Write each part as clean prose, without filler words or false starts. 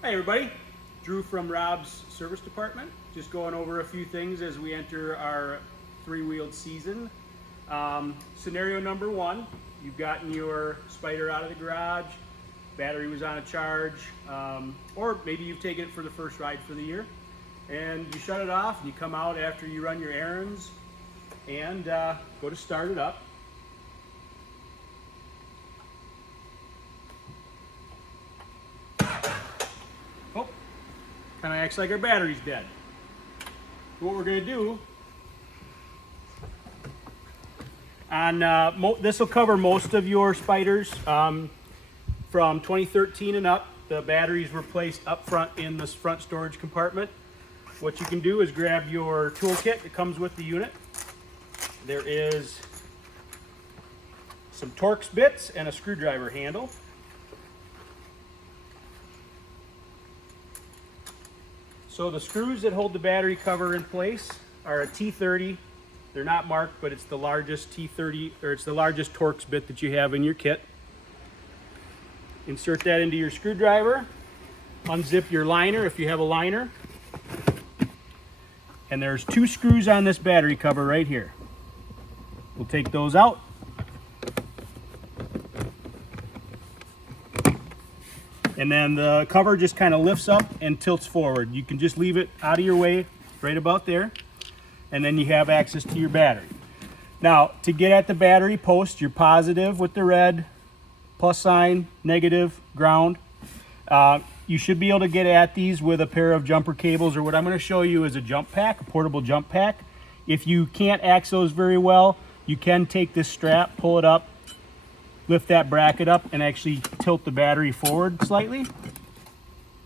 Hi everybody, Drew from Rob's service department. Just going over a few things as we enter our three-wheeled season. Scenario number one, you've gotten your Spyder out of the garage, battery was on a charge, or maybe you've taken it for the first ride for the year, and you shut it off and you come out after you run your errands and go to start it up. Oh, kind of acts like our battery's dead. What we're going to do, this will cover most of your Spyders from 2013 and up. The batteries were placed up front in this front storage compartment. What you can do is grab your toolkit that comes with the unit. There is some Torx bits and a screwdriver handle. So the screws that hold the battery cover in place are a T30. They're not marked, but it's the largest T30, or it's the largest Torx bit that you have in your kit. Insert that into your screwdriver. Unzip your liner if you have a liner. And there's two screws on this battery cover right here. We'll take those out. And then the cover just kind of lifts up and tilts forward. You can just leave it out of your way right about there. And then you have access to your battery. Now, to get at the battery post, you're positive with the red, plus sign, negative, ground. You should be able to get at these with a pair of jumper cables, or what I'm going to show you is a jump pack, a portable jump pack. If you can't access those very well, you can take this strap, pull it up, lift that bracket up, and actually tilt the battery forward slightly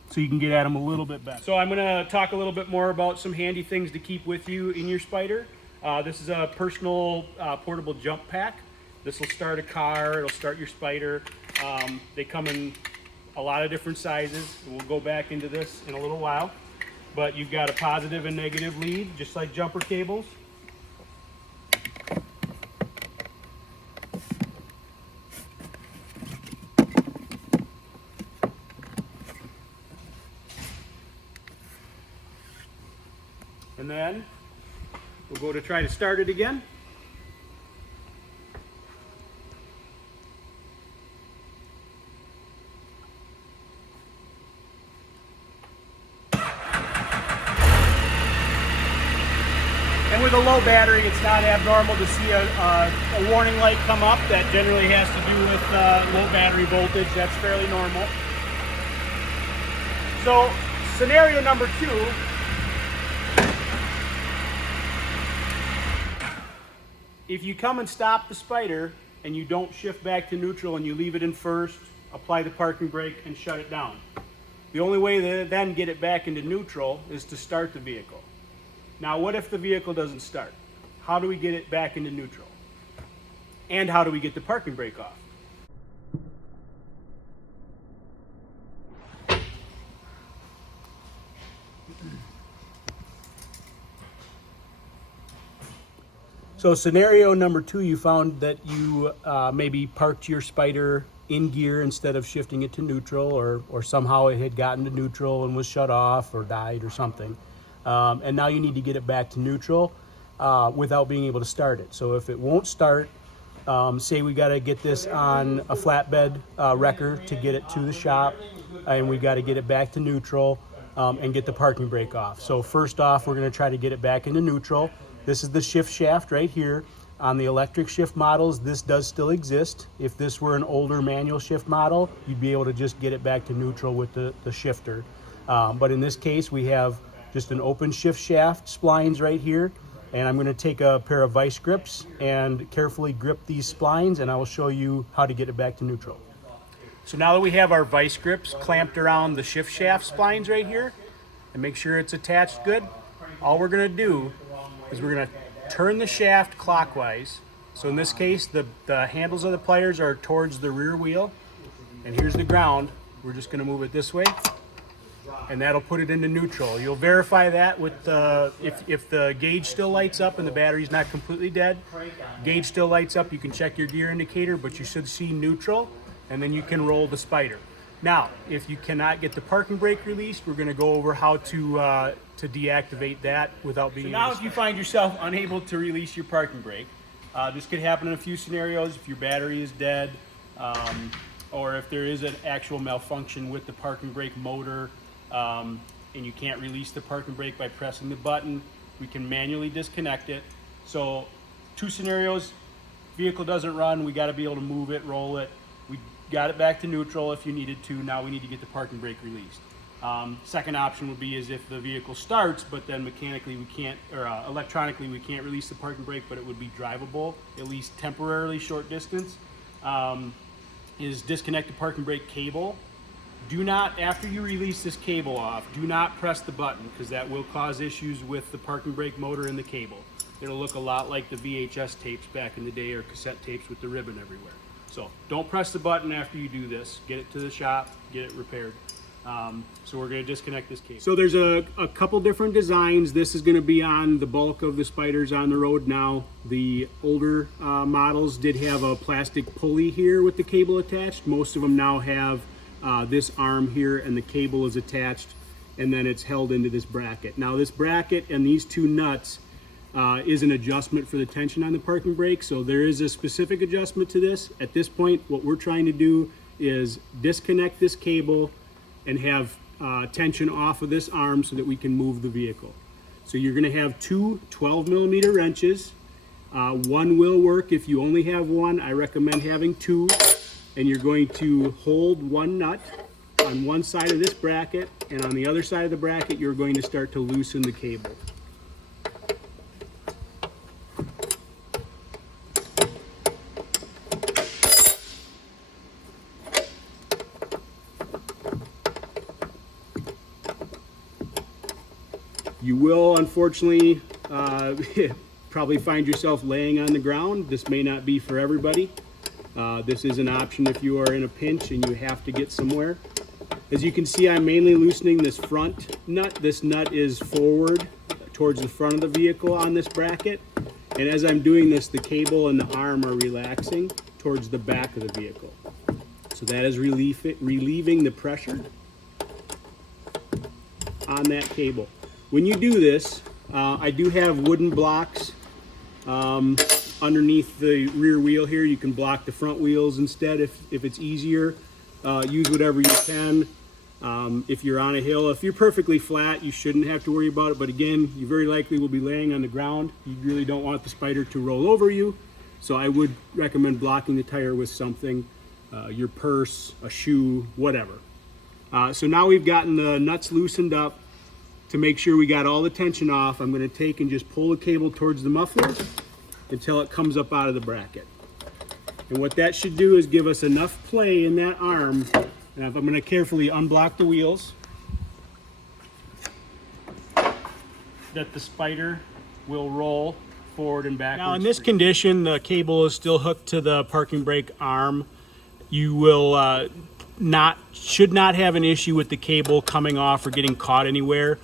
so you can get at them a little bit better. So I'm going to talk a little bit more about some handy things to keep with you in your Spyder. This is a personal portable jump pack. This will start a car, it'll start your Spyder. They come in a lot of different sizes. We'll go back into this in a little while. But you've got a positive and negative lead, just like jumper cables. And then we'll go to try to start it again. And with a low battery, it's not abnormal to see a warning light come up. That generally has to do with low battery voltage. That's fairly normal. So scenario number two, if you come and stop the Spyder and you don't shift back to neutral and you leave it in first, apply the parking brake and shut it down. The only way to then get it back into neutral is to start the vehicle. Now, what if the vehicle doesn't start? How do we get it back into neutral? And how do we get the parking brake off? So scenario number two, you found that you maybe parked your Spyder in gear instead of shifting it to neutral, or somehow it had gotten to neutral and was shut off or died or something. And now you need to get it back to neutral without being able to start it. So if it won't start, say we got to get this on a flatbed wrecker to get it to the shop, and we got to get it back to neutral and get the parking brake off. So first off, we're going to try to get it back into neutral. This is the shift shaft right here. On the electric shift models, this does still exist. If this were an older manual shift model, you'd be able to just get it back to neutral with the shifter. But in this case, we have just an open shift shaft splines right here. And I'm going to take a pair of vice grips and carefully grip these splines, and I will show you how to get it back to neutral. So now that we have our vice grips clamped around the shift shaft splines right here, and make sure it's attached good, all we're going to do is we're going to turn the shaft clockwise. So in this case, the handles of the pliers are towards the rear wheel, and here's the ground. We're just going to move it this way, and that'll put it into neutral. You'll verify that with if the gauge still lights up and the battery's not completely dead. Gauge still lights up, you can check your gear indicator, but you should see neutral, and then you can roll the Spyder. Now, if you cannot get the parking brake released, we're going to go over how to deactivate that without being. So now, if you find yourself unable to release your parking brake, this could happen in a few scenarios. If your battery is dead, or if there is an actual malfunction with the parking brake motor, and you can't release the parking brake by pressing the button, we can manually disconnect it. So, two scenarios: vehicle doesn't run, we got to be able to move it, roll it. We got it back to neutral if you needed to. Now we need to get the parking brake released. Second option would be is if the vehicle starts, but then mechanically we can't, or electronically we can't release the parking brake, but it would be drivable, at least temporarily, short distance, is disconnect the parking brake cable. Do not, after you release this cable off, do not press the button, because that will cause issues with the parking brake motor and the cable. It'll look a lot like the VHS tapes back in the day, or cassette tapes with the ribbon everywhere. So don't press the button after you do this. Get it to the shop, get it repaired. So we're going to disconnect this cable. So there's a couple different designs. This is going to be on the bulk of the Spyders on the road now. The older models did have a plastic pulley here with the cable attached. Most of them now have this arm here, and the cable is attached, and then it's held into this bracket. Now this bracket and these two nuts is an adjustment for the tension on the parking brake. So there is a specific adjustment to this. At this point, what we're trying to do is disconnect this cable and have tension off of this arm so that we can move the vehicle. So you're going to have two 12mm wrenches. One will work if you only have one. I recommend having two. And you're going to hold one nut on one side of this bracket, and on the other side of the bracket you're going to start to loosen the cable. You will, unfortunately, probably find yourself laying on the ground. This may not be for everybody. This is an option if you are in a pinch and you have to get somewhere. As you can see, I'm mainly loosening this front nut. This nut is forward towards the front of the vehicle on this bracket. And as I'm doing this, the cable and the arm are relaxing towards the back of the vehicle. So that is relieving the pressure on that cable. When you do this, I do have wooden blocks underneath the rear wheel here. You can block the front wheels instead if it's easier. Use whatever you can. If you're on a hill, if you're perfectly flat, you shouldn't have to worry about it. But again, you very likely will be laying on the ground. You really don't want the Spyder to roll over you. So I would recommend blocking the tire with something, your purse, a shoe, whatever. So now we've gotten the nuts loosened up. To make sure we got all the tension off, I'm going to take and just pull the cable towards the muffler until it comes up out of the bracket. And what that should do is give us enough play in that arm. And I'm going to carefully unblock the wheels, that the Spyder will roll forward and backwards. Now in this condition, the cable is still hooked to the parking brake arm. You will should not have an issue with the cable coming off or getting caught anywhere.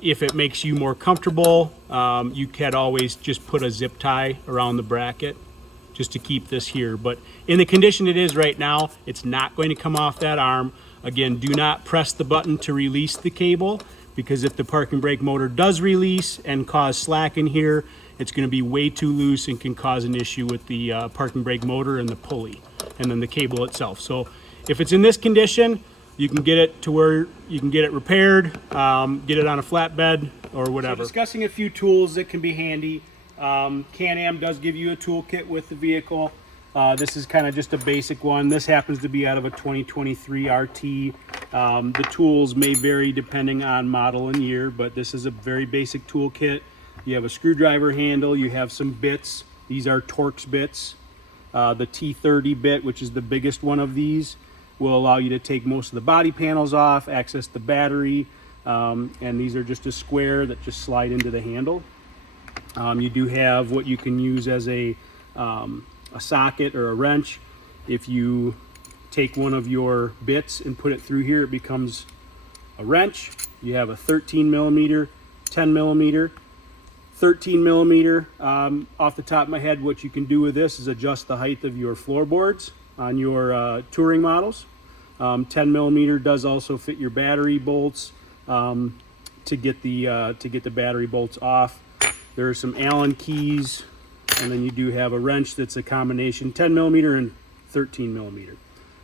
If it makes you more comfortable, you can always just put a zip tie around the bracket just to keep this here. But in the condition it is right now, it's not going to come off that arm. Again, do not press the button to release the cable, because if the parking brake motor does release and cause slack in here, it's going to be way too loose and can cause an issue with the parking brake motor and the pulley and then the cable itself. So if it's in this condition, you can get it to where you can get it repaired, get it on a flatbed or whatever. So discussing a few tools that can be handy. Can-Am does give you a toolkit with the vehicle. This is kind of just a basic one. This happens to be out of a 2023 RT. The tools may vary depending on model and year, but this is a very basic toolkit. You have a screwdriver handle, you have some bits. These are Torx bits. The T30 bit, which is the biggest one of these, will allow you to take most of the body panels off, access the battery, and these are just a square that just slide into the handle. You do have what you can use as a socket or a wrench. If you take one of your bits and put it through here, it becomes a wrench. You have a 13mm, 10mm, 13mm. Off the top of my head, what you can do with this is adjust the height of your floorboards on your touring models. 10 millimeter does also fit your battery bolts to get the battery bolts off. There are some Allen keys, and then you do have a wrench that's a combination 10 millimeter and 13 millimeter.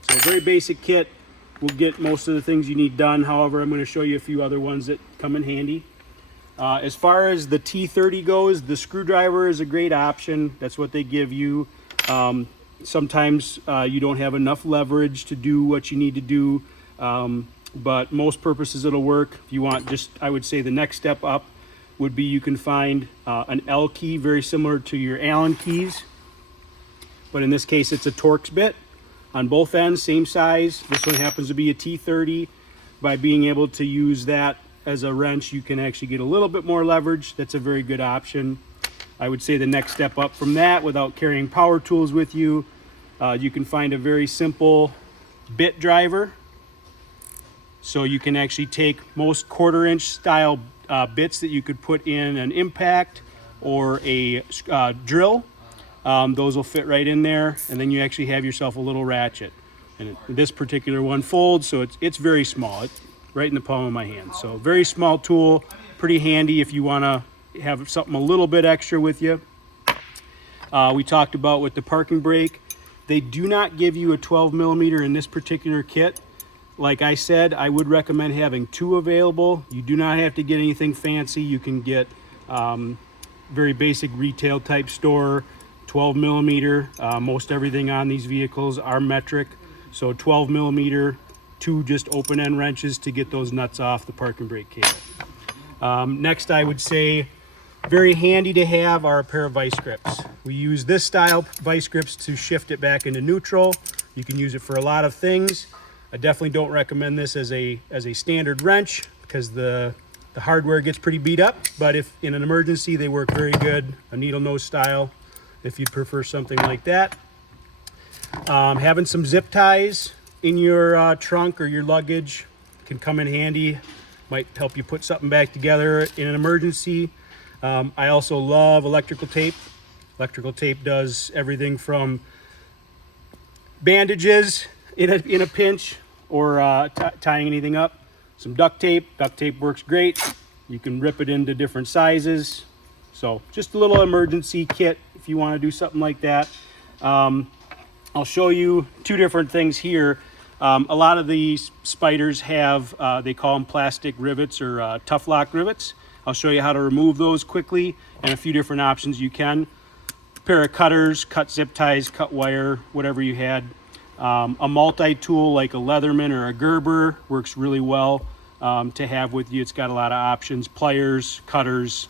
So a very basic kit will get most of the things you need done. However, I'm going to show you a few other ones that come in handy. As far as the T30 goes, the screwdriver is a great option. That's what they give you. Sometimes you don't have enough leverage to do what you need to do, but most purposes it'll work. If you want, just I would say the next step up would be you can find an L key very similar to your Allen keys, but in this case it's a Torx bit on both ends, same size. This one happens to be a T30. By being able to use that as a wrench, you can actually get a little bit more leverage. That's a very good option. I would say the next step up from that, without carrying power tools with you, you can find a very simple bit driver. So you can actually take most 1/4 inch style bits that you could put in an impact or a drill. Those will fit right in there, and then you actually have yourself a little ratchet. And this particular one folds, so it's very small. It's right in the palm of my hand. So very small tool, pretty handy if you want to have something a little bit extra with you. We talked about with the parking brake, they do not give you a 12 millimeter in this particular kit. Like I said, I would recommend having 2 available. You do not have to get anything fancy. You can get very basic retail type store, 12 millimeter. Most everything on these vehicles are metric. So 12 millimeter, 2 just open end wrenches to get those nuts off the parking brake cable. Next, I would say very handy to have are a pair of vice grips. We use this style vice grips to shift it back into neutral. You can use it for a lot of things. I definitely don't recommend this as a standard wrench because the hardware gets pretty beat up, but if in an emergency, they work very good. A needle nose style, if you'd prefer something like that. Having some zip ties in your trunk or your luggage can come in handy. Might help you put something back together in an emergency. I also love electrical tape. Electrical tape does everything from bandages in a pinch or tying anything up. Some duct tape. Duct tape works great. You can rip it into different sizes. So just a little emergency kit if you want to do something like that. I'll show you 2 different things here. A lot of these Spyders have, they call them plastic rivets or tough lock rivets. I'll show you how to remove those quickly and a few different options you can. A pair of cutters, cut zip ties, cut wire, whatever you had. A multi-tool like a Leatherman or a Gerber works really well to have with you. It's got a lot of options: pliers, cutters,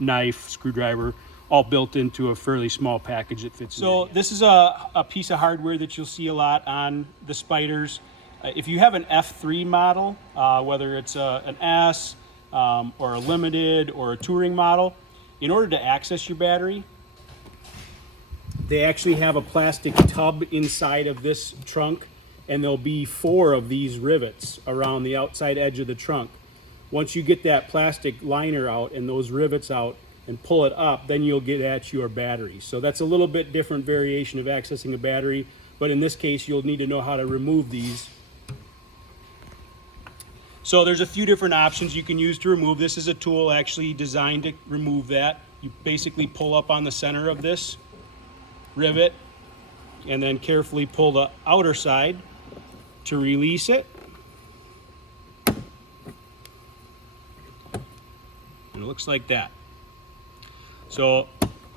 knife, screwdriver, all built into a fairly small package that fits. So this is a piece of hardware that you'll see a lot on the Spyders. If you have an F3 model, whether it's an S or a limited or a touring model, in order to access your battery, they actually have a plastic tub inside of this trunk, and there'll be 4 of these rivets around the outside edge of the trunk. Once you get that plastic liner out and those rivets out and pull it up, then you'll get at your battery. So that's a little bit different variation of accessing a battery, but in this case you'll need to know how to remove these. So there's a few different options you can use to remove. This is a tool actually designed to remove that. You basically pull up on the center of this rivet and then carefully pull the outer side to release it. And it looks like that. So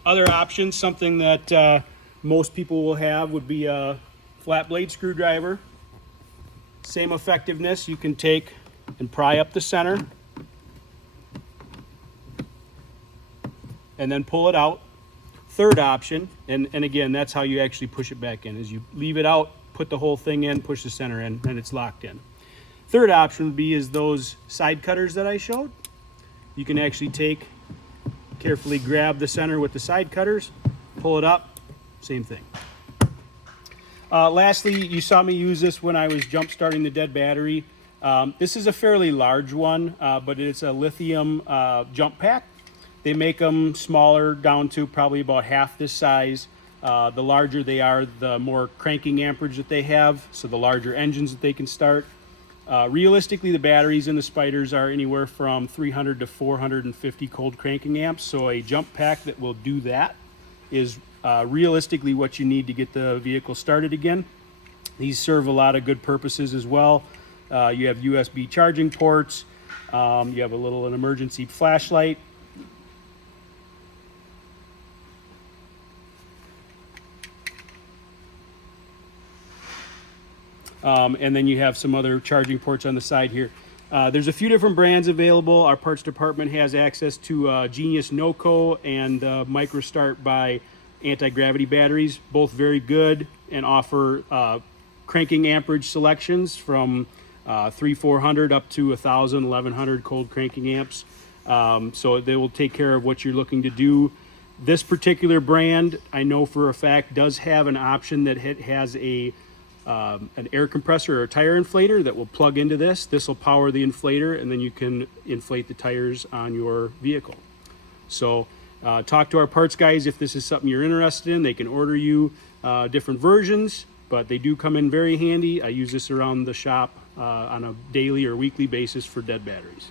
other options, something that most people will have would be a flat blade screwdriver. Same effectiveness. You can take and pry up the center and then pull it out. Third option, and again, that's how you actually push it back in, is you leave it out, put the whole thing in, push the center in, and it's locked in. Third option would be is those side cutters that I showed. You can actually take, carefully grab the center with the side cutters, pull it up, same thing. Lastly, you saw me use this when I was jump starting the dead battery. This is a fairly large one, but it's a lithium jump pack. They make them smaller, down to probably about half this size. The larger they are, the more cranking amperage that they have, so the larger engines that they can start. Realistically, the batteries in the Spyders are anywhere from 300 to 450 cold cranking amps, so a jump pack that will do that is realistically what you need to get the vehicle started again. These serve a lot of good purposes as well. You have USB charging ports, you have an emergency flashlight. And then you have some other charging ports on the side here. There's a few different brands available. Our parts department has access to Genius NoCo and MicroStart by anti-gravity batteries, both very good and offer cranking amperage selections from 400 up to 1,000, 1,100 cold cranking amps. So they will take care of what you're looking to do. This particular brand, I know for a fact, does have an option that has an air compressor or a tire inflator that will plug into this. This will power the inflator, and then you can inflate the tires on your vehicle. So talk to our parts guys if this is something you're interested in. They can order you different versions, but they do come in very handy. I use this around the shop on a daily or weekly basis for dead batteries.